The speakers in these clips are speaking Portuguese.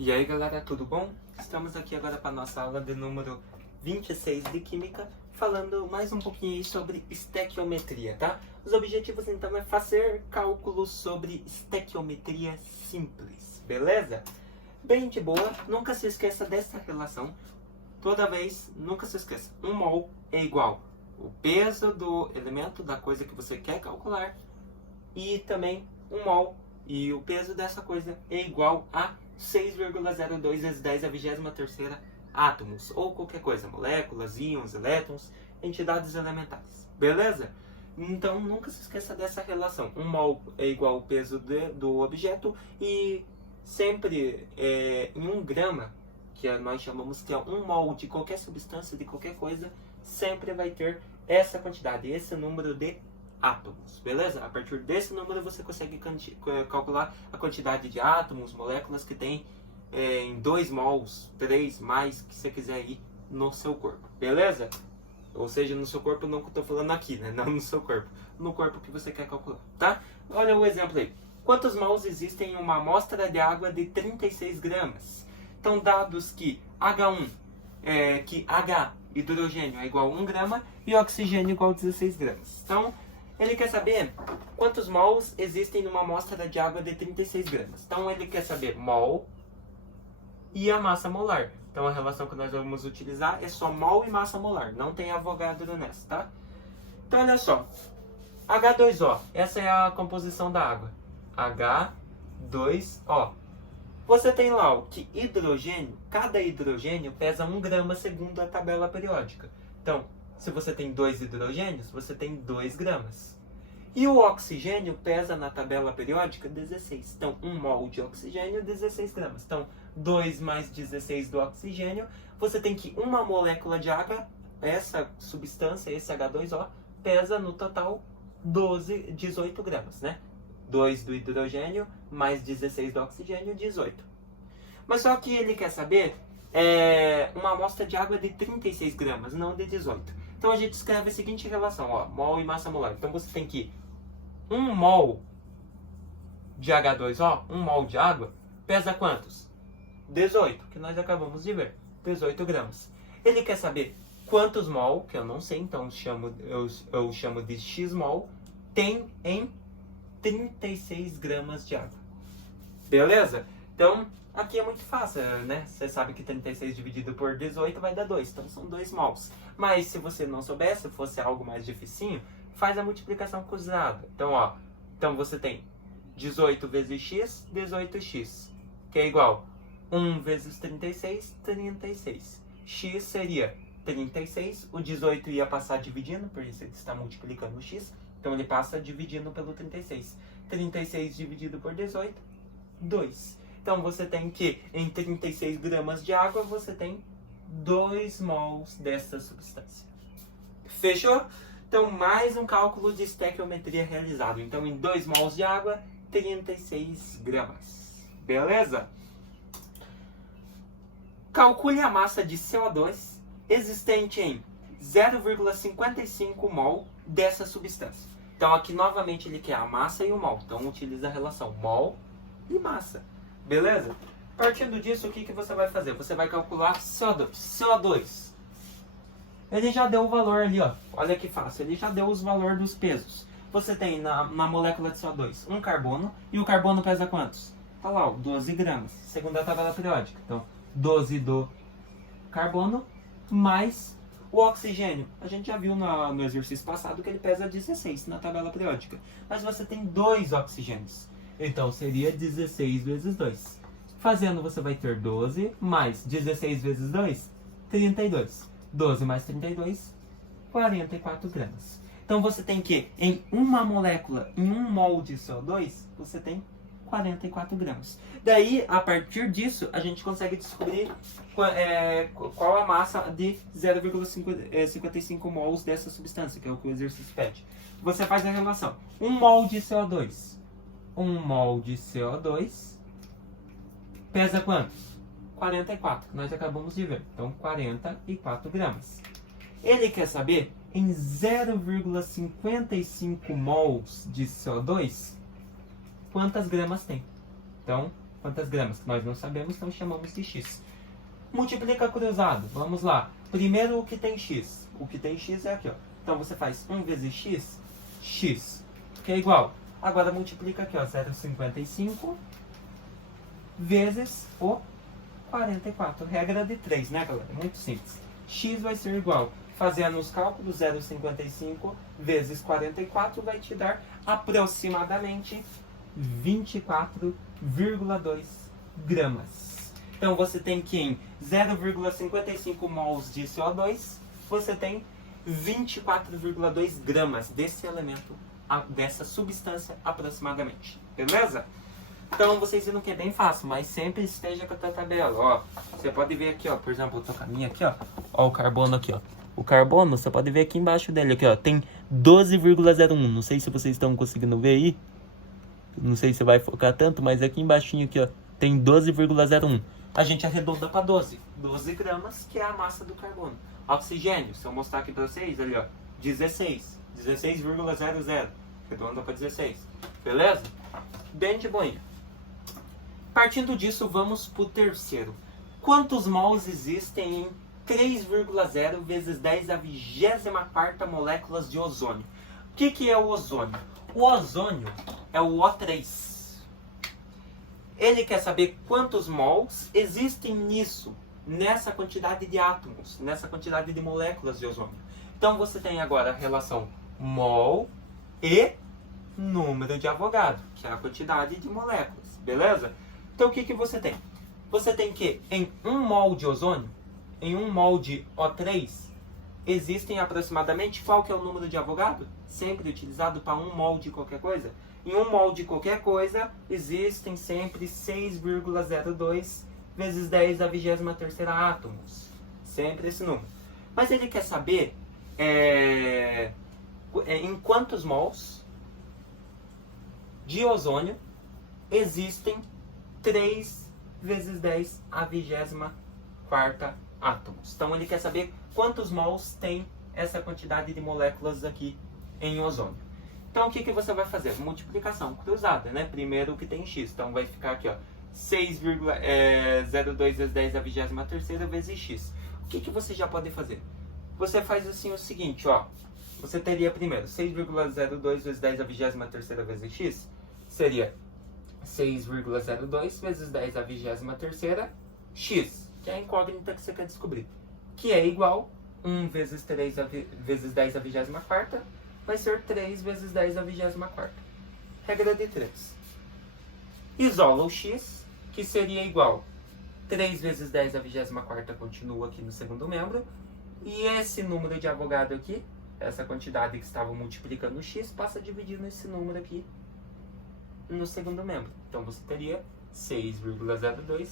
E aí galera, tudo bom? Estamos aqui agora para a nossa aula de número 26 de Química, falando mais um pouquinho aí sobre estequiometria, tá? Os objetivos então é fazer cálculos sobre estequiometria simples, beleza? Bem de boa, nunca se esqueça dessa relação, toda vez, nunca se esqueça, 1 mol é igual o peso do elemento, da coisa que você quer calcular, e também 1 mol, e o peso dessa coisa é igual a 6,02 vezes 10 à 23ª átomos, ou qualquer coisa, moléculas, íons, elétrons, entidades elementares, beleza? Então nunca se esqueça dessa relação, 1 mol é igual ao peso do objeto, e sempre em 1 grama, que nós chamamos que é 1 mol de qualquer substância, de qualquer coisa, sempre vai ter essa quantidade, esse número de átomos, beleza? A partir desse número você consegue calcular a quantidade de átomos, moléculas que tem em 2 mols, 3, mais, que você quiser ir no seu corpo, beleza? Ou seja, no seu corpo, não que eu estou falando aqui, né? Não no seu corpo, no corpo que você quer calcular, tá? Olha o exemplo aí. Quantos mols existem em uma amostra de água de 36 gramas? Então, dados que H1, que H, hidrogênio, é igual a 1 grama e oxigênio igual a 16 gramas. Então, ele quer saber quantos mols existem numa amostra de água de 36 gramas. Então, ele quer saber mol e a massa molar. Então, a relação que nós vamos utilizar é só mol e massa molar. Não tem Avogadro nessa, tá? Então, olha só. H2O. Essa é a composição da água. H2O. Você tem lá o que hidrogênio, cada hidrogênio pesa 1 grama segundo a tabela periódica. Então, se você tem 2 hidrogênios, você tem 2 gramas. E o oxigênio pesa na tabela periódica 16. Então, 1 mol de oxigênio, 16 gramas. Então, 2 mais 16 do oxigênio, você tem que uma molécula de água, essa substância, esse H2O, pesa no total 18 gramas, né? 2 do hidrogênio mais 16 do oxigênio, 18. Mas só que ele quer saber uma amostra de água de 36 gramas, não de 18. Então a gente escreve a seguinte relação, ó, mol e massa molar. Então você tem que 1 mol de H2O, 1 mol de água, pesa quantos? 18, que nós acabamos de ver, 18 gramas. Ele quer saber quantos mol, que eu não sei, então eu chamo de x mol, tem em 36 gramas de água. Beleza? Então, aqui é muito fácil, né? Você sabe que 36 dividido por 18 vai dar 2. Então, são 2 mols. Mas, se você não soubesse, se fosse algo mais dificinho, faz a multiplicação cruzada. Então, ó. Então, você tem 18 vezes x, 18x. Que é igual 1 vezes 36, 36. X seria 36. O 18 ia passar dividindo, por isso ele está multiplicando o x. Então, ele passa dividindo pelo 36. 36 dividido por 18, 2. Então, você tem que, em 36 gramas de água, você tem 2 mols dessa substância. Fechou? Então, mais um cálculo de estequiometria realizado. Então, em 2 mols de água, 36 gramas. Beleza? Calcule a massa de CO2 existente em 0,55 mol dessa substância. Então, aqui novamente ele quer a massa e o mol. Então, utiliza a relação mol e massa. Beleza? Partindo disso, o que você vai fazer? Você vai calcular CO2. CO2. Ele já deu o valor ali, ó. Olha que fácil. Ele já deu os valores dos pesos. Você tem na molécula de CO2 um carbono. E o carbono pesa quantos? Tá lá, ó, 12 gramas. Segundo a tabela periódica. Então, 12 do carbono mais o oxigênio. A gente já viu no exercício passado que ele pesa 16 na tabela periódica. Mas você tem 2 oxigênios. Então, seria 16 vezes 2. Fazendo, você vai ter 12 mais 16 vezes 2, 32. 12 mais 32, 44 gramas. Então, você tem que, em uma molécula, em 1 mol de CO2, você tem 44 gramas. Daí, a partir disso, a gente consegue descobrir qual a massa de 0,55 mols dessa substância, que é o que o exercício pede. Você faz a relação. 1 mol de CO2. 1 mol de CO2 pesa quantos? 44, que nós acabamos de ver. Então, 44 gramas. Ele quer saber, em 0,55 mols de CO2, quantas gramas tem. Então, Quantas gramas? Nós não sabemos, então chamamos de x. Multiplica cruzado. Vamos lá. Primeiro o que tem x. O que tem x é aqui, ó. Então você faz 1 vezes x, x, que é igual. Agora multiplica aqui, ó, 0,55 vezes o 44. Regra de 3, né, galera? Muito simples. X vai ser igual, fazendo os cálculos, 0,55 vezes 44 vai te dar aproximadamente 24,2 gramas. Então você tem que em 0,55 mols de CO2, você tem 24,2 gramas desse elemento, dessa substância aproximadamente. Beleza? Então vocês viram que é bem fácil, mas sempre esteja com a tua tabela. Ó, você pode ver aqui, ó, por exemplo, eu tô com a minha aqui, ó. Ó, o carbono aqui, ó. O carbono, você pode ver aqui embaixo dele, aqui, ó. Tem 12,01. Não sei se vocês estão conseguindo ver aí. Não sei se vai focar tanto, mas aqui embaixinho aqui, ó, tem 12,01. A gente arredonda para 12. 12 gramas, que é a massa do carbono. Oxigênio, se eu mostrar aqui para vocês, ali, ó, 16. 16,00. Arredonda para 16. Beleza? Bem de boinha. Partindo disso, vamos para o terceiro. Quantos mols existem em 3,0 vezes 10 a 24ª moléculas de ozônio? O que é o ozônio? O ozônio é o O3. Ele quer saber quantos mols existem nisso, nessa quantidade de átomos, nessa quantidade de moléculas de ozônio. Então você tem agora a relação mol e número de Avogadro, que é a quantidade de moléculas, beleza? Então o que você tem? Você tem que em 1 mol de ozônio, em 1 mol de O3, existem aproximadamente, qual que é o número de Avogadro? Sempre utilizado para 1 mol de qualquer coisa. Em 1 mol de qualquer coisa, existem sempre 6,02 vezes 10 a 23ª átomos. Sempre esse número. Mas ele quer saber em quantos mols de ozônio existem 3 vezes 10 a 24ª átomos. Então ele quer saber quantos mols tem essa quantidade de moléculas aqui em ozônio. Então o que você vai fazer? Multiplicação cruzada, né? Primeiro o que tem x. Então vai ficar aqui, ó, 6,02 vezes 10 a 23ª vezes x. O que você já pode fazer? Você faz assim o seguinte, ó. Você teria primeiro 6,02 vezes 10 a 23ª vezes x. Seria 6,02 vezes 10 a 23ª x, que é a incógnita que você quer descobrir. Que é igual 1 vezes 3 vezes 10 a 24ª, vai ser 3 vezes 10 a 24ª. Regra de 3. Isola o x, que seria igual 3 vezes 10 a 24ª continua aqui no segundo membro. E esse número de Avogadro aqui, essa quantidade que estava multiplicando o x, passa dividindo esse número aqui no segundo membro. Então você teria 6,02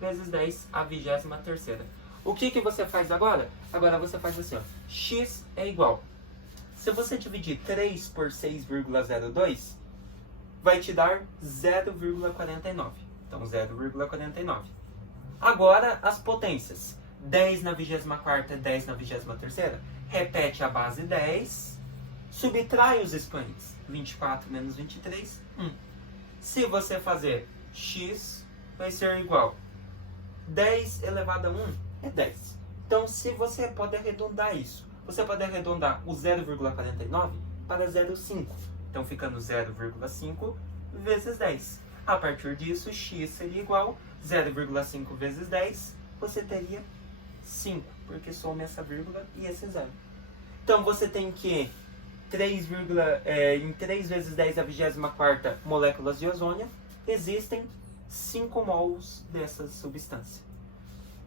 vezes 10 a 23ª. O que você faz agora? Agora você faz assim, ó. X é igual. Se você dividir 3 por 6,02, vai te dar 0,49. Então 0,49. Agora as potências. 10 na 24ª, 10 na 23ª. Repete a base 10. Subtrai os expoentes. 24 menos 23, 1. Se você fazer x, vai ser igual 10 elevado a 1 é 10. Então, se você pode arredondar isso, você pode arredondar o 0,49 para 0,5. Então, fica no 0,5 vezes 10. A partir disso, x seria igual 0,5 vezes 10, você teria 5, porque soma essa vírgula e esse zero. Então, você tem que em 3 vezes 10 a 24ª moléculas de ozônio, existem 5 mols dessa substância.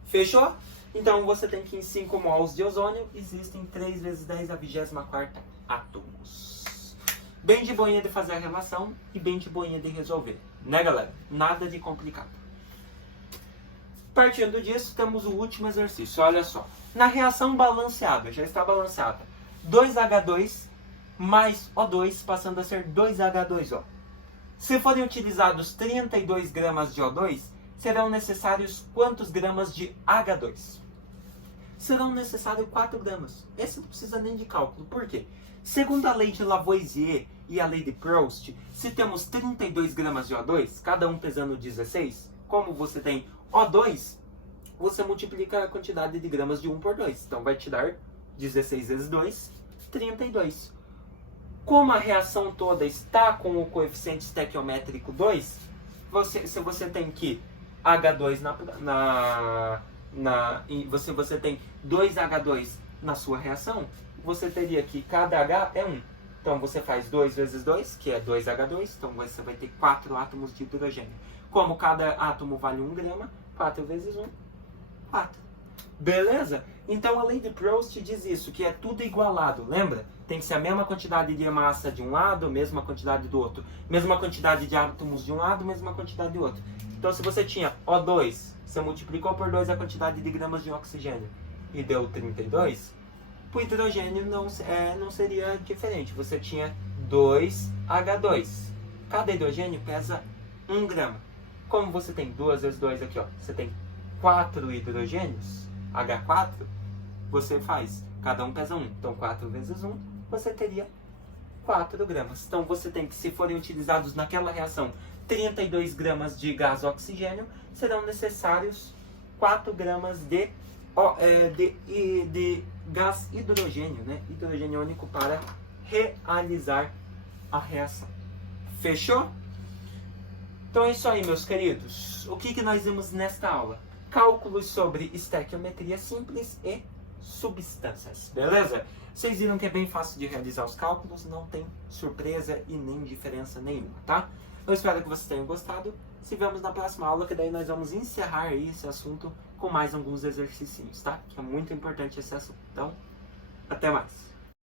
Fechou? Então você tem que em 5 mols de ozônio, existem 3 vezes 10 a 24ª átomos. Bem de boinha de fazer a relação e bem de boinha de resolver. Né, galera? Nada de complicado. Partindo disso, temos o último exercício. Olha só. Na reação balanceada, já está balanceada. 2H2 mais O2 passando a ser 2H2O. Se forem utilizados 32 gramas de O2, serão necessários quantos gramas de H2? Serão necessários 4 gramas. Esse não precisa nem de cálculo. Por quê? Segundo a lei de Lavoisier e a lei de Proust, se temos 32 gramas de O2, cada um pesando 16, como você tem O2, você multiplica a quantidade de gramas de 1 por 2. Então vai te dar 16 vezes 2, 32. Como a reação toda está com o coeficiente estequiométrico 2, se você tem que H2 você tem 2H2 na sua reação, você teria que cada H é 1. Então você faz 2 vezes 2, que é 2H2, então você vai ter 4 átomos de hidrogênio. Como cada átomo vale 1 grama, 4 vezes 1, 4. Beleza? Então a lei de Proust diz isso, que é tudo igualado, lembra? Tem que ser a mesma quantidade de massa de um lado, mesma quantidade do outro. Mesma quantidade de átomos de um lado, mesma quantidade do outro. Então se você tinha O2, você multiplicou por 2 a quantidade de gramas de oxigênio e deu 32, o hidrogênio não seria diferente. Você tinha 2H2. Cada hidrogênio pesa 1 grama. Como você tem 2 vezes 2 aqui, ó, você tem 4 hidrogênios, H4, você faz, cada um pesa 1. Então 4 vezes 1, você teria 4 gramas. Então você tem que, se forem utilizados naquela reação 32 gramas de gás oxigênio, serão necessários 4 gramas de gás hidrogênio, né? Hidrogênio iônico para realizar a reação. Fechou? Então é isso aí, meus queridos. O que nós vimos nesta aula? Cálculos sobre estequiometria simples e substâncias, beleza? Vocês viram que é bem fácil de realizar os cálculos, não tem surpresa e nem diferença nenhuma, tá? Eu espero que vocês tenham gostado. Se vemos na próxima aula, que daí nós vamos encerrar aí esse assunto com mais alguns exercícios, tá? Que é muito importante esse assunto. Então, até mais!